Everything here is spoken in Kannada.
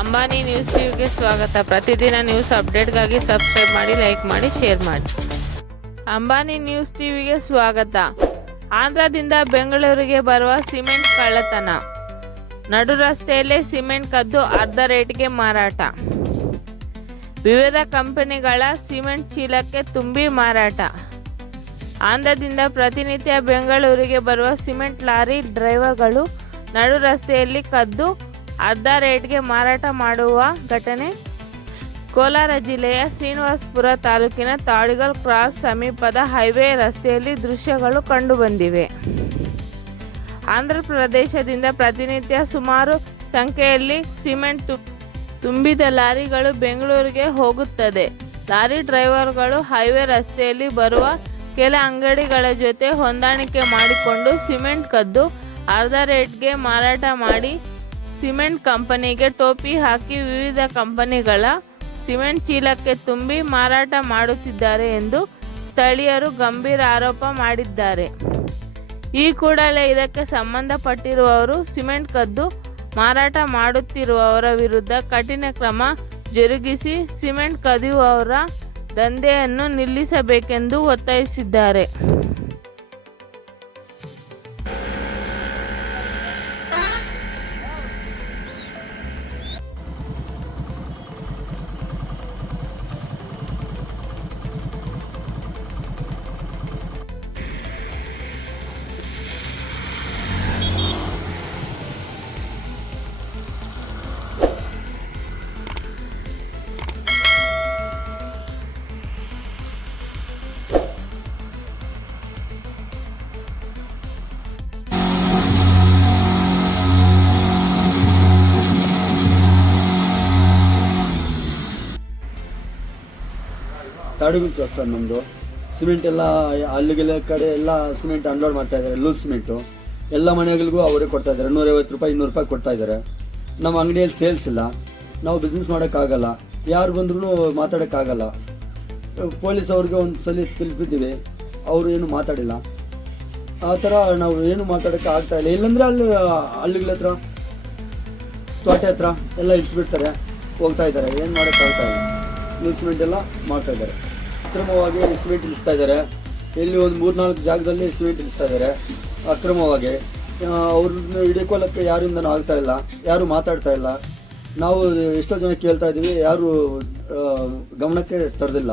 ಅಂಬಾನಿ ನ್ಯೂಸ್ ಟಿವಿಗೆ ಸ್ವಾಗತ. ಪ್ರತಿದಿನ ನ್ಯೂಸ್ ಅಪ್ಡೇಟ್ಗಾಗಿ ಸಬ್ಸ್ಕ್ರೈಬ್ ಮಾಡಿ, ಲೈಕ್ ಮಾಡಿ, ಶೇರ್ ಮಾಡಿ. ಅಂಬಾನಿ ನ್ಯೂಸ್ ಟಿವಿಗೆ ಸ್ವಾಗತ. ಆಂಧ್ರದಿಂದ ಬೆಂಗಳೂರಿಗೆ ಬರುವ ಸಿಮೆಂಟ್ ಕಳ್ಳತನ. ನಡು ರಸ್ತೆಯಲ್ಲೇ ಸಿಮೆಂಟ್ ಕದ್ದು ಅರ್ಧ ರೇಟ್ಗೆ ಮಾರಾಟ. ವಿವಿಧ ಕಂಪನಿಗಳ ಸಿಮೆಂಟ್ ಚೀಲಕ್ಕೆ ತುಂಬಿ ಮಾರಾಟ. ಆಂಧ್ರದಿಂದ ಪ್ರತಿನಿತ್ಯ ಬೆಂಗಳೂರಿಗೆ ಬರುವ ಸಿಮೆಂಟ್ ಲಾರಿ ಡ್ರೈವರ್ಗಳು ನಡು ರಸ್ತೆಯಲ್ಲಿ ಕದ್ದು ಅರ್ಧ ರೇಟ್ಗೆ ಮಾರಾಟ ಮಾಡುವ ಘಟನೆ? ಕೋಲಾರ ಜಿಲ್ಲೆಯ ಶ್ರೀನಿವಾಸಪುರ ತಾಲೂಕಿನ ತಾಡಿಗಲ್ ಕ್ರಾಸ್ ಸಮೀಪದ ಹೈವೇ ರಸ್ತೆಯಲ್ಲಿ ದೃಶ್ಯಗಳು ಕಂಡುಬಂದಿವೆ. ಆಂಧ್ರ ಪ್ರದೇಶದಿಂದ ಪ್ರತಿನಿತ್ಯ ಸುಮಾರು ಸಂಖ್ಯೆಯಲ್ಲಿ ಸಿಮೆಂಟ್ ತು- ತುಂಬಿದ ಲಾರಿಗಳು ಬೆಂಗಳೂರಿಗೆ ಹೋಗುತ್ತದೆ. ಲಾರಿ ಡ್ರೈವರ್ಗಳು ಹೈವೇ ರಸ್ತೆಯಲ್ಲಿ ಬರುವ ಕೆಲ ಅಂಗಡಿಗಳ ಜೊತೆ ಹೊಂದಾಣಿಕೆ ಮಾಡಿಕೊಂಡು ಸಿಮೆಂಟ್ ಕದ್ದು ಅರ್ಧ ರೇಟ್ಗೆ ಮಾರಾಟ ಮಾಡಿ ಸಿಮೆಂಟ್ ಕಂಪನಿಗೆ ಟೋಪಿ ಹಾಕಿ ವಿವಿಧ ಕಂಪನಿಗಳ ಸಿಮೆಂಟ್ ಚೀಲಕ್ಕೆ ತುಂಬಿ ಮಾರಾಟ ಮಾಡುತ್ತಿದ್ದಾರೆ ಎಂದು ಸ್ಥಳೀಯರು ಗಂಭೀರ ಆರೋಪ ಮಾಡಿದ್ದಾರೆ. ಈ ಕೂಡಲೇ ಇದಕ್ಕೆ ಸಂಬಂಧಪಟ್ಟಿರುವವರು ಸಿಮೆಂಟ್ ಕದ್ದು ಮಾರಾಟ ಮಾಡುತ್ತಿರುವವರ ವಿರುದ್ಧ ಕಠಿಣ ಕ್ರಮ ಜರುಗಿಸಿ ಸಿಮೆಂಟ್ ಕದಿಯುವವರ ದಂಧೆಯನ್ನು ನಿಲ್ಲಿಸಬೇಕೆಂದು ಒತ್ತಾಯಿಸಿದ್ದಾರೆ. ತಾಡುಗುಲ್ ಕ್ರಸ್ ನಮ್ಮದು ಸಿಮೆಂಟ್ ಎಲ್ಲ ಅಲ್ಲಿಗೆಲ್ಲ ಕಡೆ ಎಲ್ಲ ಸಿಮೆಂಟ್ ಅನ್ಲೋಡ್ ಮಾಡ್ತಾ ಇದ್ದಾರೆ ಲೂಸ್ ಸಿಮೆಂಟು ಎಲ್ಲ ಮನೆಗಳಿಗೂ ಅವರೇ ಕೊಡ್ತಾ ಇದ್ದಾರೆ ನೂರೈವತ್ತು ರೂಪಾಯಿ, ಇನ್ನೂರು ರೂಪಾಯಿ ಕೊಡ್ತಾ ಇದ್ದಾರೆ ನಮ್ಮ ಅಂಗಡಿಯಲ್ಲಿ ಸೇಲ್ಸ್ ಇಲ್ಲ. ನಾವು ಬಿಸ್ನೆಸ್ ಮಾಡೋಕ್ಕಾಗಲ್ಲ ಯಾರು ಬಂದ್ರೂ ಮಾತಾಡೋಕ್ಕಾಗಲ್ಲ ಪೊಲೀಸ್ ಅವ್ರಿಗೆ ಒಂದು ಸಲ ತಿಳಿಬಿದ್ದೀವಿ ಅವರು ಏನು ಮಾತಾಡಿಲ್ಲ. ಆ ಥರ ನಾವು ಏನು ಮಾತಾಡೋಕ್ಕೆ ಆಗ್ತಾ ಇಲ್ಲ. ಇಲ್ಲಾಂದ್ರೆ ಅಲ್ಲಿ, ಹಳ್ಳಿಗಳ ಹತ್ರ, ತೋಟೆ ಹತ್ರ ಎಲ್ಲ ಇಳಿಸ್ಬಿಡ್ತಾರೆ. ಹೋಗ್ತಾ ಇದ್ದಾರೆ ಏನು ಮಾಡೋಕ್ಕಾಗ್ತಾ ಇಲ್ಲ. ನೀವು ಸಿಮೆಂಟ್ ಎಲ್ಲ ಮಾಡ್ತಾ ಇದ್ದಾರೆ. ಅಕ್ರಮವಾಗಿ ಸಿಮೆಂಟ್ ಇಳಿಸ್ತಾ ಇದ್ದಾರೆ. ಇಲ್ಲಿ ಒಂದು ಮೂರ್ನಾಲ್ಕು ಜಾಗದಲ್ಲಿ ಸಿಮೆಂಟ್ ಇಳಿಸ್ತಾ ಇದ್ದಾರೆ. ಅಕ್ರಮವಾಗಿ. ಅವ್ರನ್ನ ಹಿಡ್ಕೊಳ್ಳೋಕ್ಕೆ ಯಾರಿಂದನೂ ಆಗ್ತಾ ಇಲ್ಲ, ಯಾರು ಮಾತಾಡ್ತಾ ಇಲ್ಲ. ನಾವು ಎಷ್ಟೋ ಜನ ಕೇಳ್ತಾ ಇದ್ದೀವಿ, ಯಾರು ಗಮನಕ್ಕೆ ತರದಿಲ್ಲ.